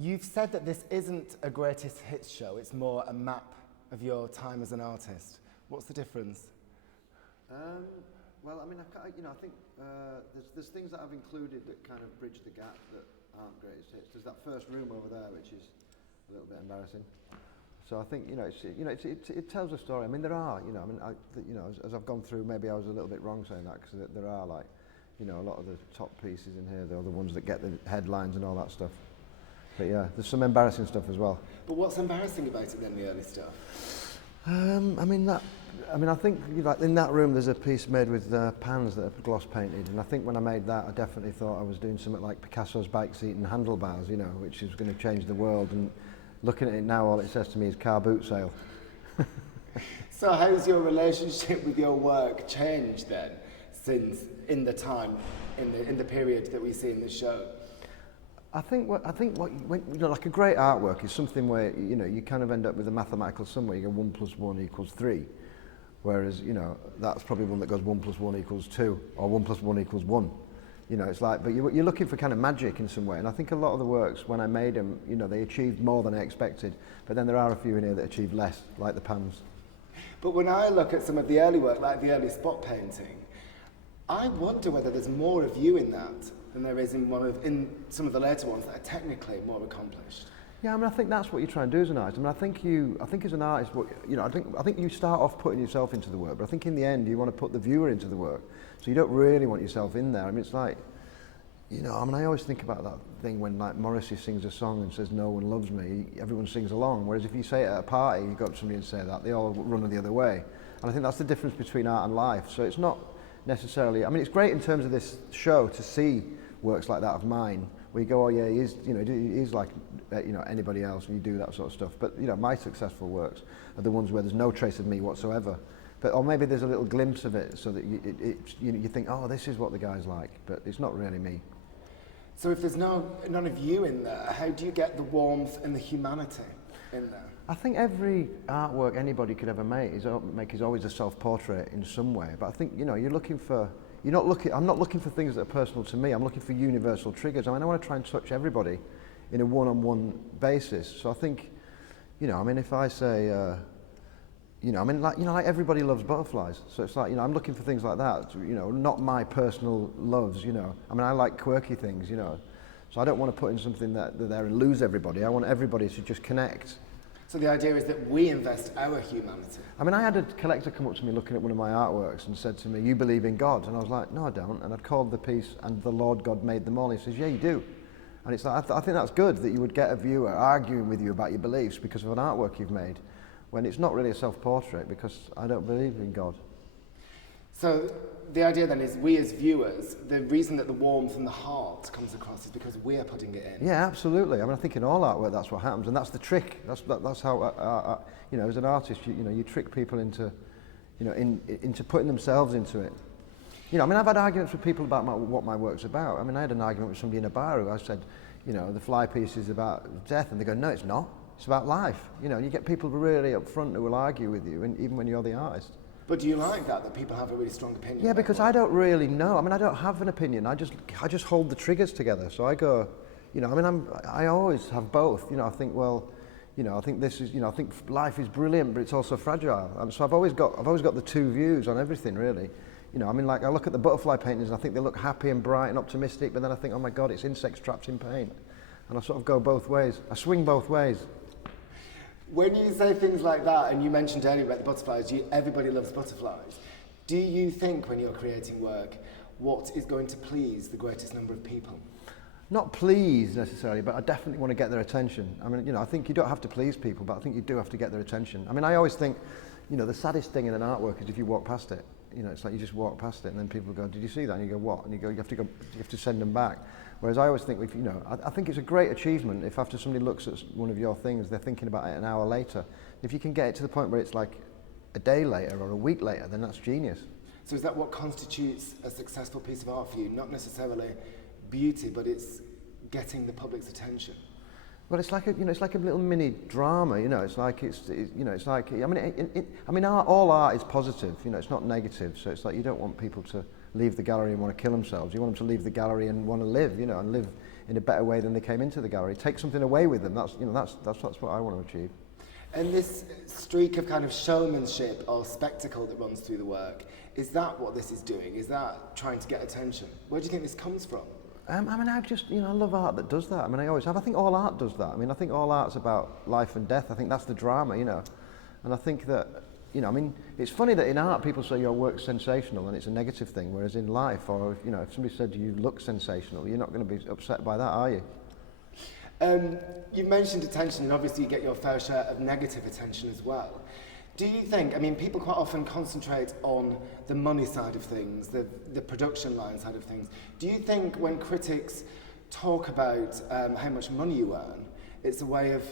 You've said that this isn't a greatest hits show, it's more a map of your time as an artist. What's the difference? Well, I mean, I think there's things that I've included that kind of bridge the gap that aren't greatest hits. There's that first room over there, which is a little bit embarrassing. So I think it tells a story. I mean, there are as I've gone through, maybe I was a little bit wrong saying that, because there are a lot of the top pieces in here. They're the ones that get the headlines and all that stuff. But yeah, there's some embarrassing stuff as well. But what's embarrassing about it then, the early stuff? I think in that room there's a piece made with pans that are gloss painted, and I think when I made that I definitely thought I was doing something like Picasso's bike seat and handlebars, which is going to change the world, and looking at it now all it says to me is car boot sale. So how's your relationship with your work changed then, since in the period that we see in the show? I think when like a great artwork is something where you kind of end up with a mathematical sum where you go 1 + 1 = 3, whereas that's probably one that goes 1 + 1 = 2 or 1 + 1 = 1. It's like, but you're looking for kind of magic in some way, and I think a lot of the works when I made them, they achieved more than I expected, but then there are a few in here that achieved less, like the pans. But when I look at some of the early work, like the early spot painting, I wonder whether there's more of you in that than there is in some of the later ones that are technically more accomplished. Yeah, I mean, I think that's what you try and do as an artist. I mean, I think as an artist, I think you start off putting yourself into the work, but I think in the end you want to put the viewer into the work. So you don't really want yourself in there. I mean, it's like, I always think about that thing when like Morrissey sings a song and says, "No one loves me," everyone sings along. Whereas if you say it at a party, you go up to somebody and say that, they all run the other way. And I think that's the difference between art and life. So it's not necessarily, I mean, it's great in terms of this show to see works like that of mine, where you go, oh yeah, he's like, anybody else, and you do that sort of stuff. But my successful works are the ones where there's no trace of me whatsoever. But or maybe there's a little glimpse of it, so that you think, oh, this is what the guy's like, but it's not really me. So if there's none of you in there, how do you get the warmth and the humanity in there? I think every artwork anybody could ever make is always a self-portrait in some way. But I think you're looking for. I'm not looking for things that are personal to me. I'm looking for universal triggers. I mean, I want to try and touch everybody in a one-on-one basis. So I think, if I say, like everybody loves butterflies. So it's like, I'm looking for things like that. Not my personal loves. I mean, I like quirky things. So I don't want to put in something that they're there and lose everybody. I want everybody to just connect. So the idea is that we invest our humanity. I mean, I had a collector come up to me looking at one of my artworks and said to me, "You believe in God?" And I was like, "No, I don't." And I'd called the piece, "And the Lord God made them all." He says, "Yeah, you do." And it's like, I think that's good, that you would get a viewer arguing with you about your beliefs because of an artwork you've made, when it's not really a self-portrait, because I don't believe in God. So the idea then is, we as viewers, the reason that the warmth and the heart comes across is because we're putting it in. Yeah, absolutely. I mean, I think in all artwork that's what happens, and that's the trick. That's how as an artist, you trick people into, into putting themselves into it. I mean, I've had arguments with people about what my work's about. I mean, I had an argument with somebody in a bar who I said, the fly piece is about death, and they go, "No, it's not. It's about life." And you get people really up front who will argue with you, and even when you're the artist. But do you like that people have a really strong opinion? Yeah, because I don't really know. I mean, I don't have an opinion. I just hold the triggers together. So I go, I always have both. I think, well, I think this is, I think life is brilliant, but it's also fragile. And so I've always got the two views on everything, really. I mean, like I look at the butterfly paintings and I think they look happy and bright and optimistic, but then I think, oh my God, it's insects trapped in paint. And I sort of go both ways. I swing both ways. When you say things like that, and you mentioned earlier about the butterflies, everybody loves butterflies. Do you think when you're creating work, what is going to please the greatest number of people? Not please necessarily, but I definitely want to get their attention. I mean, I think you don't have to please people, but I think you do have to get their attention. I mean, I always think, the saddest thing in an artwork is if you walk past it. It's like you just walk past it and then people go, "Did you see that?" And you go, "What?" And you have to send them back. Whereas I always think, I think it's a great achievement if after somebody looks at one of your things, they're thinking about it an hour later. If you can get it to the point where it's like a day later or a week later, then that's genius. So is that what constitutes a successful piece of art for you? Not necessarily beauty, but it's getting the public's attention. Well, it's like a little mini drama. It's like I mean, all art is positive. It's not negative. So it's like you don't want people to leave the gallery and want to kill themselves. You want them to leave the gallery and want to live. And live in a better way than they came into the gallery. Take something away with them. That's what I want to achieve. And this streak of kind of showmanship or spectacle that runs through the work, is that what this is doing? Is that trying to get attention? Where do you think this comes from? I mean, I love art that does that. I mean, I always have. I think all art does that. I mean, I think all art's about life and death. I think that's the drama, And I think that, I mean, it's funny that in art people say your work's sensational and it's a negative thing, whereas in life, or if somebody said you look sensational, you're not going to be upset by that, are you? You mentioned attention, and obviously you get your fair share of negative attention as well. Do you think, I mean, people quite often concentrate on the money side of things, the production line side of things. Do you think when critics talk about how much money you earn, it's a way of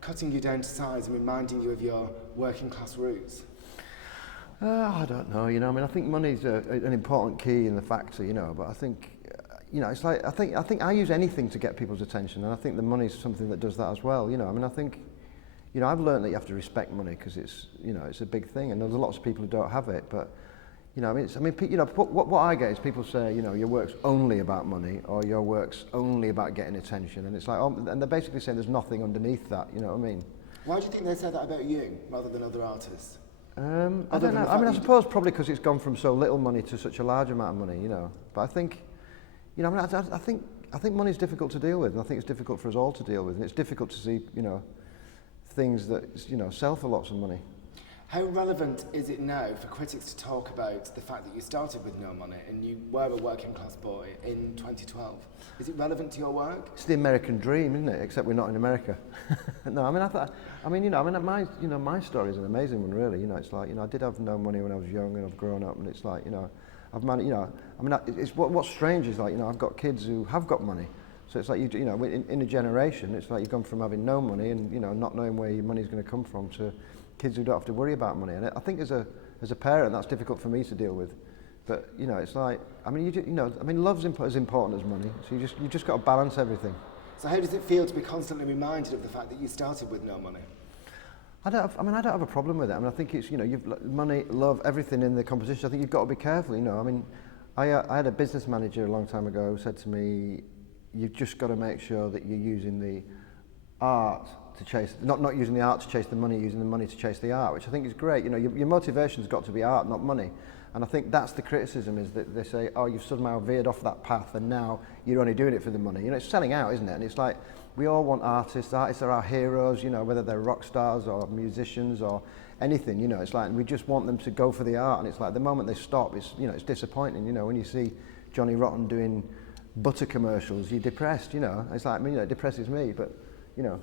cutting you down to size and reminding you of your working class roots? I don't know, I mean, I think money's an important key in the factor, but I think, it's like, I think I use anything to get people's attention, and I think the money's something that does that as well, I mean, I think, I've learned that you have to respect money because it's, it's a big thing, and there's lots of people who don't have it, but, what I get is people say, your work's only about money, or your work's only about getting attention, and it's like, and they're basically saying there's nothing underneath that, you know what I mean? Why do you think they say that about you, rather than other artists? I don't know, I mean, I suppose probably because it's gone from so little money to such a large amount of money, but I think, I think money's difficult to deal with, and I think it's difficult for us all to deal with, and it's difficult to see, things that, sell for lots of money. How relevant is it now for critics to talk about the fact that you started with no money and you were a working class boy in 2012? Is it relevant to your work? It's the American dream, isn't it? Except we're not in America. No, I mean, my story is an amazing one, really. It's like, I did have no money when I was young, and I've grown up, and it's like, I've managed, I mean, it's what's strange is like, I've got kids who have got money. So it's like, in a generation, it's like you've gone from having no money and, not knowing where your money's going to come from to kids who don't have to worry about money. And I think as a parent, that's difficult for me to deal with. But, it's like, I mean, love's as important as money. So you just got to balance everything. So how does it feel to be constantly reminded of the fact that you started with no money? I don't have a problem with it. I mean, I think it's, you've money, love, everything in the composition. I think you've got to be careful, I mean, I had a business manager a long time ago who said to me, you've just got to make sure that you're using the art to chase, not using the art to chase the money, using the money to chase the art, which I think is great. Your motivation's got to be art, not money. And I think that's the criticism, is that they say, oh, you've somehow veered off that path and now you're only doing it for the money. It's selling out, isn't it? And it's like, we all want artists. Artists are our heroes, whether they're rock stars or musicians or anything, it's like, we just want them to go for the art. And it's like, the moment they stop, it's, it's disappointing, when you see Johnny Rotten doing butter commercials, you're depressed, It's like, it depresses me, but,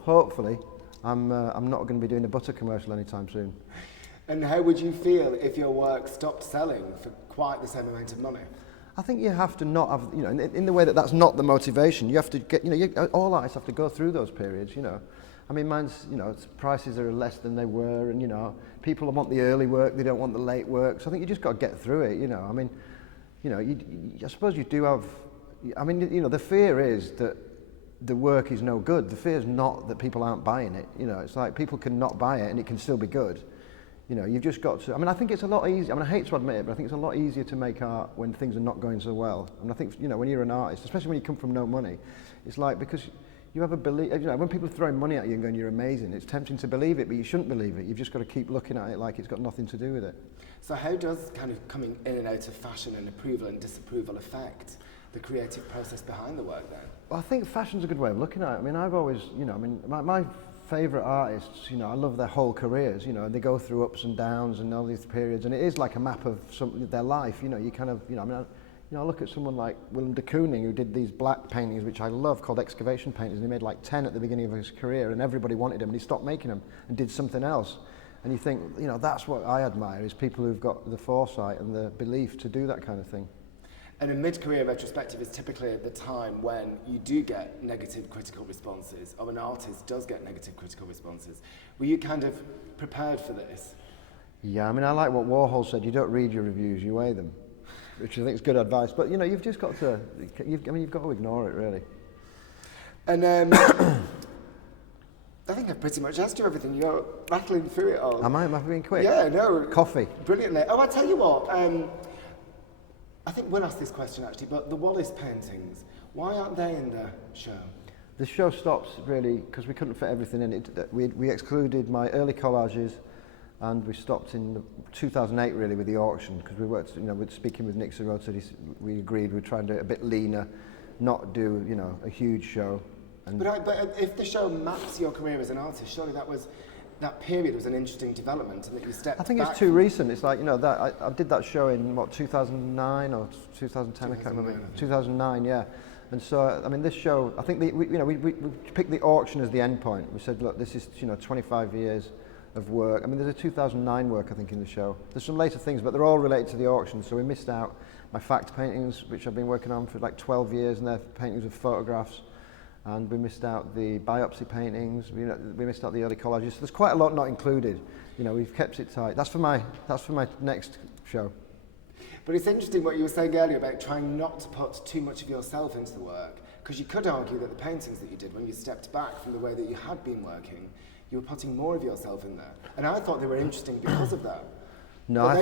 hopefully I'm not going to be doing a butter commercial anytime soon. And how would you feel if your work stopped selling for quite the same amount of money? I think you have to not have, in the way that that's not the motivation. You have to get, all artists have to go through those periods, I mean, mine's, prices are less than they were, and, people want the early work, they don't want the late work. So I think you just got to get through it, I mean, I suppose you do have, I mean, the fear is that the work is no good. The fear is not that people aren't buying it. It's like people can not buy it and it can still be good. You've just got to, I mean, I think it's a lot easier, I mean, I hate to admit it, but I think it's a lot easier to make art when things are not going so well. And I think, when you're an artist, especially when you come from no money, it's like, because you have a belief, when people are throwing money at you and going, you're amazing, it's tempting to believe it, but you shouldn't believe it. You've just got to keep looking at it like it's got nothing to do with it. So how does kind of coming in and out of fashion and approval and disapproval affect the creative process behind the work then? Well, I think fashion's a good way of looking at it. I mean, I've always, my favourite artists, I love their whole careers, they go through ups and downs and all these periods, and it is like a map of their life, you kind of, I look at someone like Willem de Kooning, who did these black paintings, which I love, called excavation paintings, and he made like 10 at the beginning of his career, and everybody wanted him, and he stopped making them and did something else. And you think, that's what I admire, is people who've got the foresight and the belief to do that kind of thing. And a mid-career retrospective is typically at the time when you do get negative critical responses, or an artist does get negative critical responses. Were you kind of prepared for this? Yeah, I mean, I like what Warhol said, you don't read your reviews, you weigh them, which I think is good advice. But, you've just got to, you've got to ignore it, really. And I think I've pretty much asked you everything. You're rattling through it all. Am I being quick? Yeah, no. Coffee. Brilliantly. Oh, I tell you what, I think we'll ask this question actually, but the Wallis paintings, Why aren't they in the show? The show stops really because we couldn't fit everything in it. We excluded my early collages, and we stopped in 2008 really with the auction because we worked, with speaking with Nick Sirota, we agreed we'd try and do it a bit leaner, not do, a huge show. And But if the show maps your career as an artist, surely that period was an interesting development, and that you stepped back. I think it's too recent. It's like, that I did that show in 2009 or 2010, I can't remember. 2009, yeah. And so, I mean, this show, I think we picked the auction as the end point. We said, look, this is 25 years of work. I mean, there's a 2009 work, I think, in the show. There's some later things, but they're all related to the auction. So we missed out my fact paintings, which I've been working on for like 12 years, and they're paintings of photographs. And we missed out the biopsy paintings. We missed out the early collages. So there's quite a lot not included. We've kept it tight. That's for my next show. But it's interesting what you were saying earlier about trying not to put too much of yourself into the work, because you could argue that the paintings that you did when you stepped back from the way that you had been working, you were putting more of yourself in there. And I thought they were interesting because of that. No, I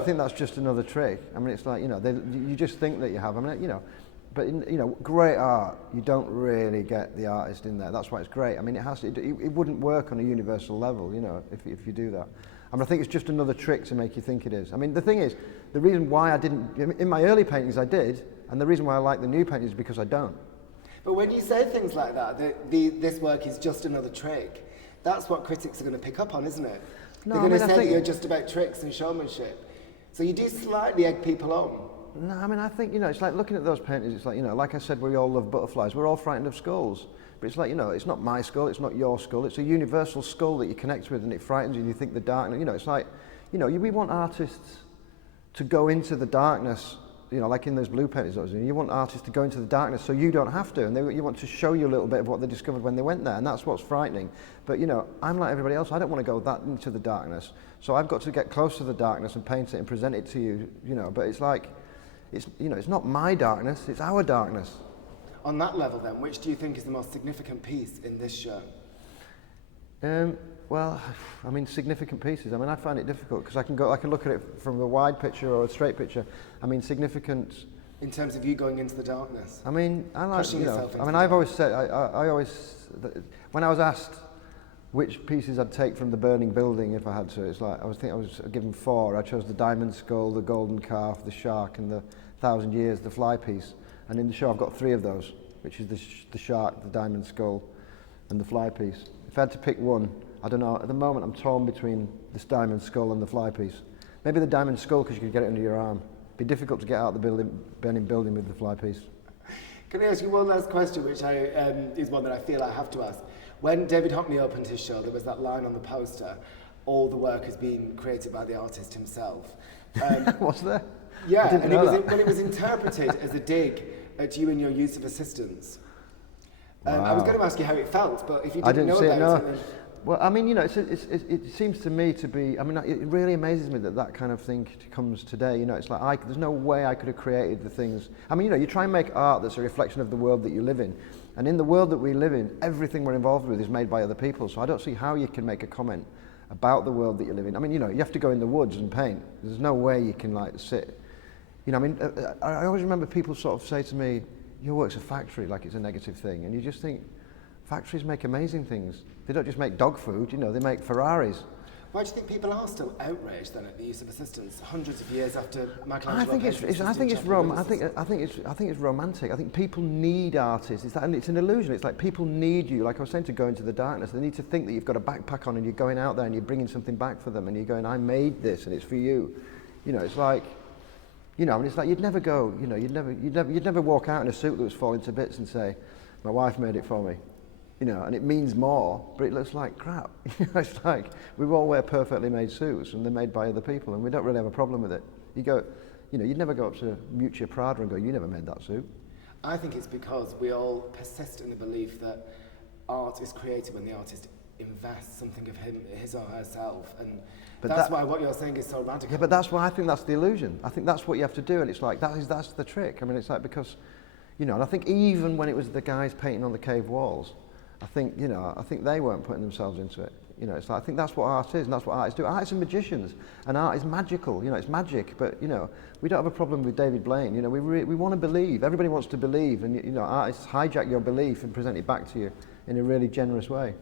think that's just another trick. I mean, it's like, you just think that you have. I mean, but great art, you don't really get the artist in there. That's why it's great. I mean, it wouldn't work on a universal level, if you do that. I mean, I think it's just another trick to make you think it is. I mean, the thing is, the reason why I didn't, in my early paintings I did, and the reason why I like the new paintings is because I don't. But when you say things like that, this work is just another trick, that's what critics are going to pick up on, isn't it? No, They're going to say that you're think just about tricks and showmanship. So you do slightly egg people on. No, I mean, I think, it's like looking at those paintings, it's like, like I said, we all love butterflies, we're all frightened of skulls. But it's like, it's not my skull, it's not your skull, it's a universal skull that you connect with and it frightens you and you think the darkness, it's like, we want artists to go into the darkness, like in those blue paintings I was doing, you want artists to go into the darkness so you don't have to, and you want to show you a little bit of what they discovered when they went there, and that's what's frightening. But, I'm like everybody else, I don't want to go that into the darkness, so I've got to get close to the darkness and paint it and present it to you, but it's like, it's not my darkness, it's our darkness. On that level then, which do you think is the most significant piece in this show? Well, I mean, significant pieces. I mean, I find it difficult because I can look at it from a wide picture or a straight picture. I mean, significant. In terms of you going into the darkness. I mean, I like, pushing yourself into I mean, I've always said, when I was asked which pieces I'd take from the burning building if I had to, it's like, I was given 4. I chose the diamond skull, the golden calf, the shark, and the 1,000 years, the fly piece. And in the show I've got 3 of those, which is the shark, the diamond skull, and the fly piece. If I had to pick one, I don't know, at the moment I'm torn between this diamond skull and the fly piece. Maybe the diamond skull because you could get it under your arm. It'd be difficult to get out the burning building with the fly piece. Can I ask you one last question, which is one that I feel I have to ask. When David Hockney opened his show, there was that line on the poster, all the work has been created by the artist himself. Was there? Yeah, and it was interpreted as a dig at you and your use of assistants. Wow. I was going to ask you how it felt, but if you didn't know about it... Well, I mean, it seems to me to be, I mean, it really amazes me that kind of thing comes today. It's like, there's no way I could have created the things. I mean, you try and make art that's a reflection of the world that you live in. And in the world that we live in, everything we're involved with is made by other people. So I don't see how you can make a comment about the world that you live in. I mean, you have to go in the woods and paint. There's no way you can, sit. I mean, I always remember people sort of say to me, your work's a factory, like it's a negative thing. And you just think, factories make amazing things. They don't just make dog food, they make Ferraris. Why do you think people are still outraged then at the use of assistants hundreds of years after Michelangelo? I think it's romantic. I think people need artists. And it's an illusion. It's like people need you. Like I was saying, to go into the darkness. They need to think that you've got a backpack on and you're going out there and you're bringing something back for them and you're going, I made this and it's for you. It's like, and it's like you'd never go. You'd never walk out in a suit that was falling to bits and say, my wife made it for me. And it means more, but it looks like crap. It's like we all wear perfectly made suits and they're made by other people and we don't really have a problem with it. You go, you'd never go up to Miuccia Prada and go, you never made that suit. I think it's because we all persist in the belief that art is created when the artist invests something of his or herself, and that's why what you're saying is so radical. Yeah, but that's why I think that's the illusion. I think that's what you have to do, and it's like that's the trick. I mean, it's like because, and I think even when it was the guys painting on the cave walls, I think they weren't putting themselves into it. You know, it's like, I think that's what art is, and that's what artists do. Artists are magicians, and art is magical. You know, it's magic. But you know, we don't have a problem with David Blaine. You know, we want to believe. Everybody wants to believe, and you know, artists hijack your belief and present it back to you in a really generous way.